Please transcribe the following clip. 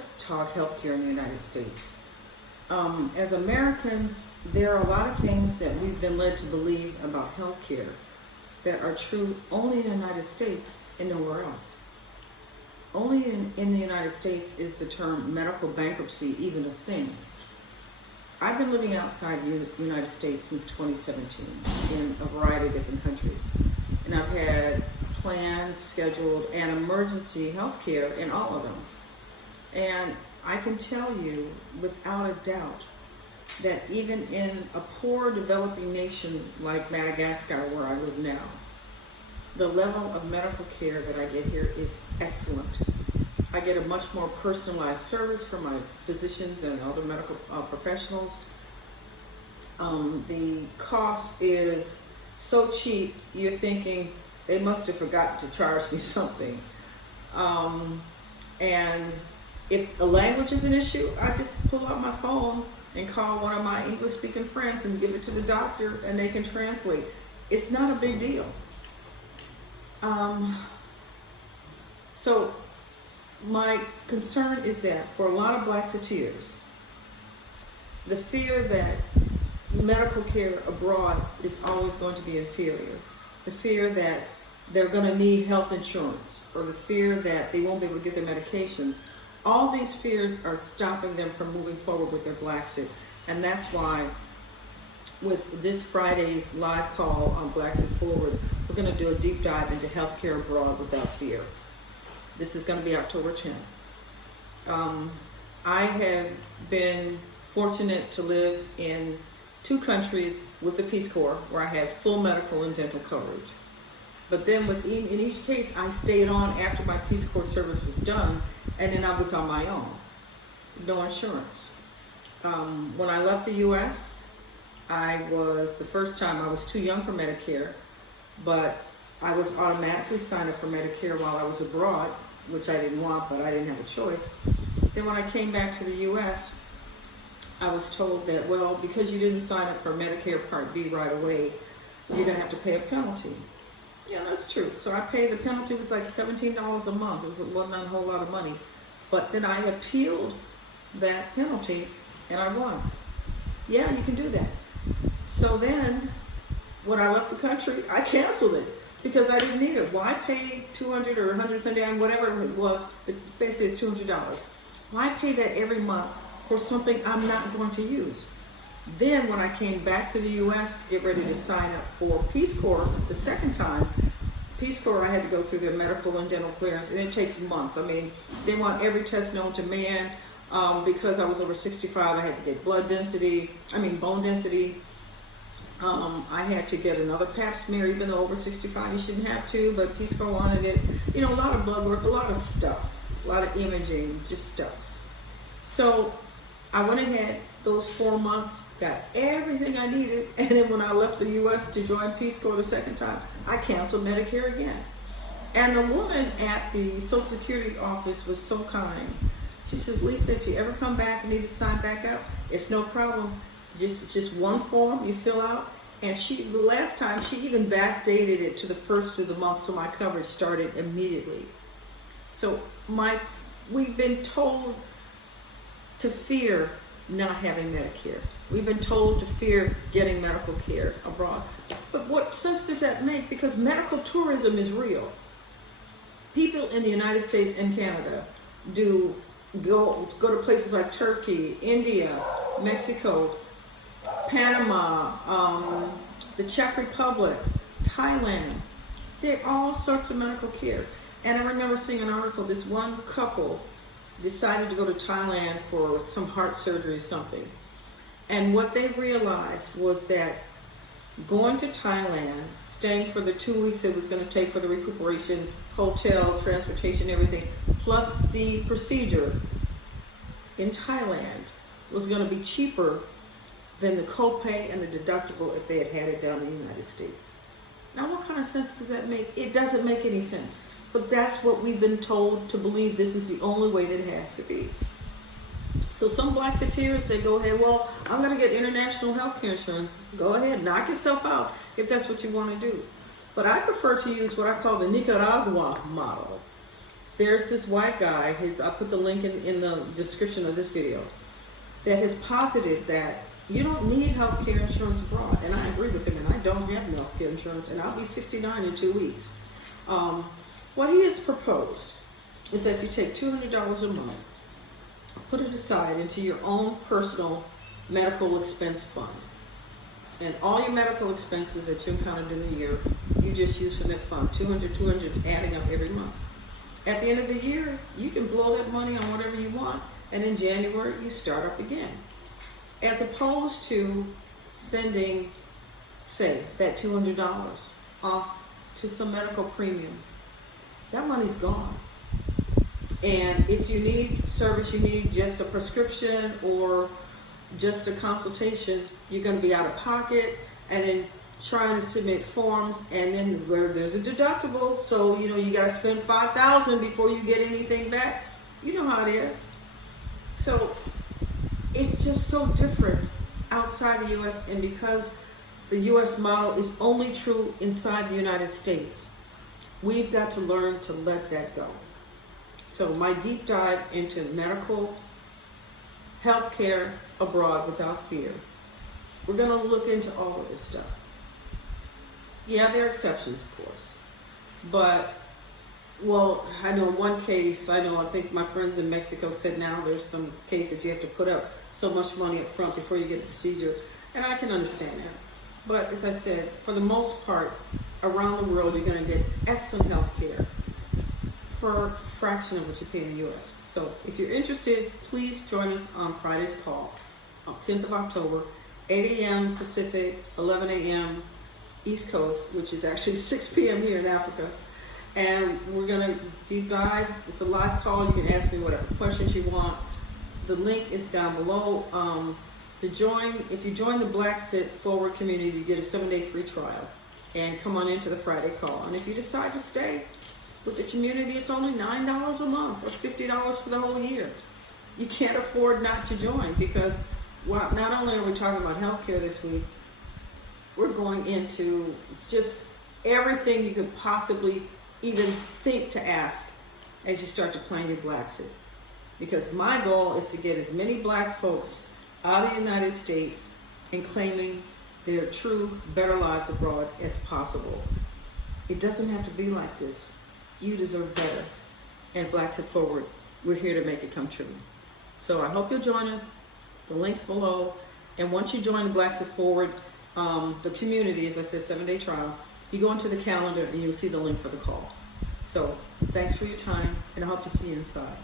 let's talk healthcare in the United States. As Americans, there are a lot of things that we've been led to believe about healthcare that are true only in the United States and nowhere else. Only in the United States is the term medical bankruptcy even a thing. I've been living outside the United States since 2017 in a variety of different countries. And I've had planned, scheduled, and emergency health care in all of them. And I can tell you without a doubt that even in a poor developing nation like Madagascar, where I live now, the level of medical care that I get here is excellent. I get a much more personalized service from my physicians and other medical professionals. The cost is so cheap, you're thinking they must have forgotten to charge me something. And if the language is an issue, I just pull out my phone and call one of my English-speaking friends and give it to the doctor and they can translate. It's not a big deal. So my concern is that for a lot of Blaxiteers, the fear that medical care abroad is always going to be inferior, the fear that they're going to need health insurance, or the fear that they won't be able to get their medications, all these fears are stopping them from moving forward with their Blaxit. And that's why with this Friday's live call on Blaxit Forward, we're going to do a deep dive into healthcare abroad without fear. This is going to be October 10th. I have been fortunate to live in 2 countries with the Peace Corps where I had full medical and dental coverage. But then in each case, I stayed on after my Peace Corps service was done, and then I was on my own, no insurance. When I left the U.S., the first time I was too young for Medicare, but I was automatically signed up for Medicare while I was abroad, which I didn't want, but I didn't have a choice. Then when I came back to the U.S., I was told that, well, because you didn't sign up for Medicare Part B right away, you're going to have to pay a penalty. Yeah, that's true. So I paid the penalty. It was like $17 a month. It was not a whole lot of money. But then I appealed that penalty and I won. Yeah, you can do that. So then when I left the country, I canceled it because I didn't need it. Why pay $200 or $179, whatever it was, basically it's $200. Why pay that every month for something I'm not going to use? Then when I came back to the U.S. to get ready to sign up for Peace Corps the second time, Peace Corps, I had to go through their medical and dental clearance, and it takes months. I mean, they want every test known to man. Because I was over 65, I had to get bone density. I had to get another pap smear, even though over 65 you shouldn't have to, but Peace Corps wanted it. You know, a lot of blood work, a lot of stuff, a lot of imaging, just stuff. So I went ahead those 4 months, got everything I needed, and then when I left the U.S. to join Peace Corps the second time, I canceled Medicare again. And the woman at the Social Security office was so kind. She says, Lisa, if you ever come back and need to sign back up, it's no problem. Just one form you fill out. And the last time, she even backdated it to the first of the month, so my coverage started immediately. So we've been told to fear not having Medicare. We've been told to fear getting medical care abroad. But what sense does that make? Because medical tourism is real. People in the United States and Canada go to places like Turkey, India, Mexico, Panama, the Czech Republic, Thailand. There are all sorts of medical care. And I remember seeing an article, this one couple decided to go to Thailand for some heart surgery or something. And what they realized was that going to Thailand, staying for the 2 weeks it was going to take for the recuperation, hotel, transportation, everything, plus the procedure in Thailand was going to be cheaper than the copay and the deductible if they had had it done in the United States. Now, what kind of sense does that make? It doesn't make any sense. But that's what we've been told to believe. This is the only way that it has to be. So some Blaxiteers say, go ahead, well, I'm going to get international health care insurance. Go ahead, knock yourself out if that's what you want to do. But I prefer to use what I call the Nicaragua model. there's this white guy, I put the link in the description of this video, that has posited that you don't need health care insurance abroad. And I agree with him, and I don't have health care insurance, and I'll be 69 in 2 weeks. What he has proposed is that you take $200 a month, put it aside into your own personal medical expense fund. And all your medical expenses that you encountered in the year, you just use from that fund. 200, adding up every month. At the end of the year, you can blow that money on whatever you want, and in January, you start up again. As opposed to sending, say, that $200 off to some medical premium. That money's gone. And if you need service, you need just a prescription or just a consultation, you're going to be out of pocket, and then trying to submit forms, and then there's a deductible, so you got to spend $5,000 before you get anything back. You know how it is. So it's just so different outside the U.S., and because the U.S. model is only true inside the United States, we've got to learn to let that go. So my deep dive into medical health care abroad without fear. We're going to look into all of this stuff. Yeah, there are exceptions, of course. But, well, I know one case, I think my friends in Mexico said now there's some case that you have to put up so much money up front before you get a procedure. And I can understand that. But as I said, for the most part, around the world, you're going to get excellent health care for a fraction of what you pay in the U.S. So if you're interested, please join us on Friday's call on 10th of October, 8 a.m. Pacific, 11 a.m. East Coast, which is actually 6 p.m. here in Africa. And we're going to deep dive. It's a live call. You can ask me whatever questions you want. The link is down below. If you join the Blaxit Forward community, you get a 7-day free trial. And come on into the Friday call. And if you decide to stay with the community, it's only $9 a month or $50 for the whole year. You can't afford not to join, because not only are we talking about healthcare this week, we're going into just everything you could possibly even think to ask as you start to plan your Blaxit. Because my goal is to get as many black folks out of the United States and claiming their true better lives abroad as possible. It doesn't have to be like this. You deserve better. And Blaxit Forward, we're here to make it come true. So I hope you'll join us. The link's below. And once you join the Blaxit Forward, the community, as I said, 7-day trial, you go into the calendar and you'll see the link for the call. So thanks for your time, and I hope to see you inside.